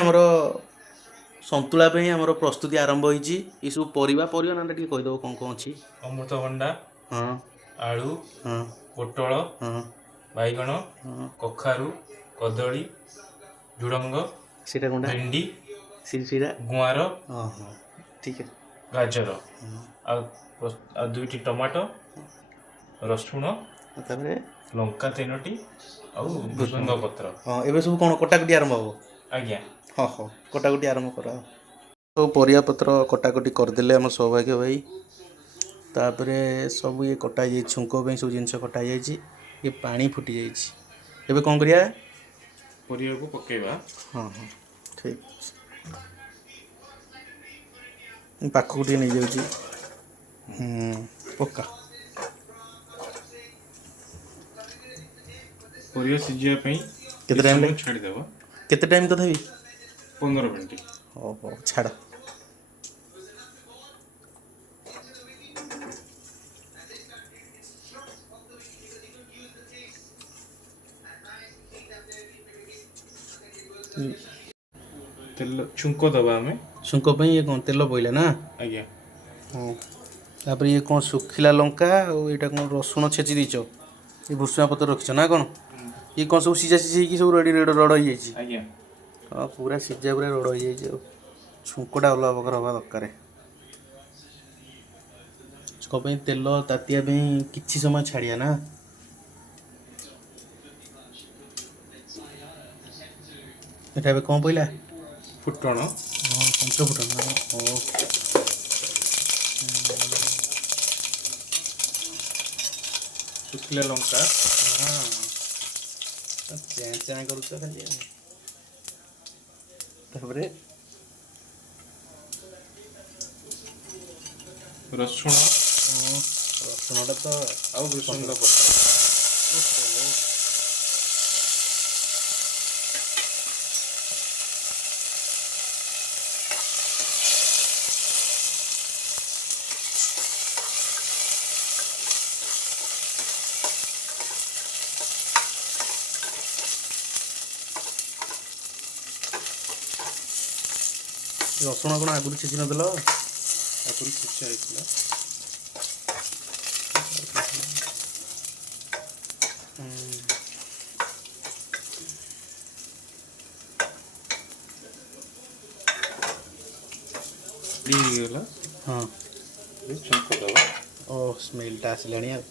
ଆମର ସନ୍ତୁଳା ପାଇଁ ଆମର ପ୍ରସ୍ତୁତି ଆରମ୍ଭ ହେଇଛି। ଏସବୁ ପରିବା ପରିବା ନାଁଟା ଟିକେ କହିଦେବ କ'ଣ କ'ଣ ଅଛି? ଅମୃତଭଣ୍ଡା, ହଁ ଆଳୁ, ହଁ ପୋଟଳ, ହଁ ବାଇଗଣ, ହଁ କଖାରୁ, କଦଳୀ, ଝୁଡ଼ଙ୍ଗ, ସେଇଟା କ'ଣଟା? ଭେଣ୍ଡି, ସେଇଟା ଗୁଆଁର, ହଁ ହଁ ଠିକ୍ ଅଛି। ଗାଜର ହଁ ଆଉ ଆଉ 2ଟି ଟମାଟୋ, ରସୁଣ, ତାପରେ ଲଙ୍କା 3ଟି ଆଉ ଭୃସଙ୍ଗ ପତ୍ର। ହଁ ଏବେ ସବୁ କ'ଣ କଟାକଟି ଆରମ୍ଭ ହବ? ଆଜ୍ଞା। ହଁ ହଉ କଟାକଟି ଆରମ୍ଭ କର। ସବୁ ପରିବାପତ୍ର କଟାକଟି କରିଦେଲେ ଆମ ସୌଭାଗ୍ୟ ଭାଇ। ତାପରେ ସବୁ ଇଏ କଟା ହେଇଯାଇଛି, ଛୁଙ୍କ ପାଇଁ ସବୁ ଜିନିଷ କଟା ହେଇଯାଇଛି। ଇଏ ପାଣି ଫୁଟିଯାଇଛି। ଏବେ କ'ଣ କରିବା? ପରିବାକୁ ପକେଇବା। ହଁ ହଁ ଠିକ୍ ଅଛି। ପାଖକୁ ଟିକେ ନେଇଯାଉଛି। ପକ୍କା ପରିବା ସିଝିବା ପାଇଁ କେତେ କିଛି ଟାଇମ୍ ସମୟ ଛାଡ଼ିଦେବା। କେତେ ଟାଇମ୍ ତଥାପି? 15 ମିନିଟ୍। ହଉ ହଉ ଛାଡ଼। ତେଲ ଛୁଙ୍କ ଦେବା ଆମେ। ଛୁଙ୍କ ପାଇଁ ଇଏ କ'ଣ ତେଲ ପଇଲା ନା? ଆଜ୍ଞା। ହଁ ତାପରେ ଇଏ କ'ଣ ଶୁଖିଲା ଲଙ୍କା ଆଉ ଏଇଟା କ'ଣ ରସୁଣ ଛେଚି ଦେଇଛ? ଏ ଭୃଷୁଙ୍ଗା ପତ୍ର ରଖିଛ ନା କ'ଣ? ଇଏ କ'ଣ ସବୁ ସିଝା ସିଝି ହେଇକି ସବୁ ରେଡ଼ି ରଡ଼ ହେଇଯାଇଛି? ଆଜ୍ଞା। ହଁ ପୁରା ସିଝା ପୁରା ରଡ଼ ହେଇଯାଇଛି। ଆଉ ଛୁଙ୍କଟା ଅଲଗା ପ୍ରକାର ହେବା ଦରକାର। ଛୁଙ୍କ ପାଇଁ ତେଲ ତାତିଆ ପାଇଁ କିଛି ସମୟ ଛାଡ଼ିବା ନା? ଏଟା ଏବେ କ'ଣ ପଇଲା? ଫୁଟଣ, ହଁ ପଞ୍ଚ ଫୁଟଣ ନା? ହଉ ଶୁଖିଲା ଲଙ୍କା, ହଁ ଚେଁ ଚେଁ କରୁଛ ଖାଲି। ତାପରେ ରସୁଣ ରସୁଣଟା ତ ଆଉ ଭୃସଙ୍ଗ ପତ୍ର। ରସୁଣ କ'ଣ ଆଗରୁ ଛେଚି ନଦେଲ? ଆଗରୁ ଛେଚା ହେଇଥିଲା। ହେଇଗଲା। ହଁ ଛୁଙ୍କ ଦେବା। ଓ ସ୍ମେଲ୍ଟା ଆସିଲାଣି ଆଉ।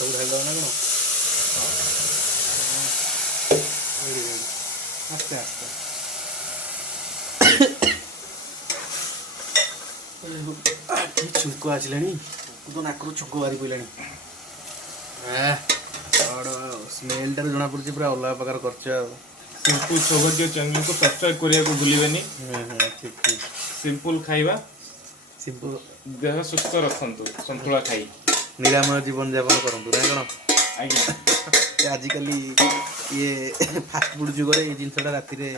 ସବୁ ଢାଳିଦେବା ନା କ'ଣ? ଆସ୍ତେ ଆସ୍ତେ କି ଛୁଙ୍କ ଆସିଲାଣି। ତ ନାକରୁ ଛୁଙ୍କ ବାହାରି ପଡ଼ିଲାଣି। ସ୍ମେଲ୍ଟାରୁ ଜଣାପଡ଼ୁଛି ପୁରା ଅଲଗା ପ୍ରକାର କରିଛ ଆଉ। ସିମ୍ପୁଲ ସୌଭାଗ୍ୟ ଚ୍ୟାନେଲକୁ ସବସ୍କ୍ରାଇବ୍ କରିବାକୁ ଭୁଲିବେନି। ଠିକ୍ ଠିକ୍। ସିମ୍ପୁଲ ଖାଇବା, ସିମ୍ପୁଲ ଦେହ ସୁସ୍ଥ ରଖନ୍ତୁ ସନ୍ତୁଳା ଖାଇ। ନିରାମୟ ଜୀବନଯାପନ କରନ୍ତୁ ନା କ'ଣ? ଆଜ୍ଞା। ଆଜିକାଲି ଇଏ ଫାଷ୍ଟଫୁଡ଼୍ ଯୁଗରେ ଏଇ ଜିନିଷଟା ରାତିରେ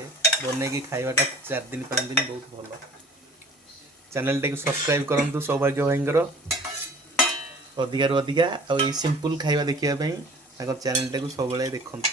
ବନେଇକି ଖାଇବାଟା 4 ଦିନ 5 ଦିନ ବହୁତ ଭଲ। ଚ୍ୟାନେଲଟାକୁ ସବସ୍କ୍ରାଇବ୍ କରନ୍ତୁ ସୌଭାଗ୍ୟ ଭାଇଙ୍କର ଅଧିକାରୁ ଅଧିକା। ଆଉ ଏଇ ସିମ୍ପୁଲ୍ ଖାଇବା ଦେଖିବା ପାଇଁ ତାଙ୍କ ଚ୍ୟାନେଲଟାକୁ ସବୁବେଳେ ଦେଖନ୍ତୁ।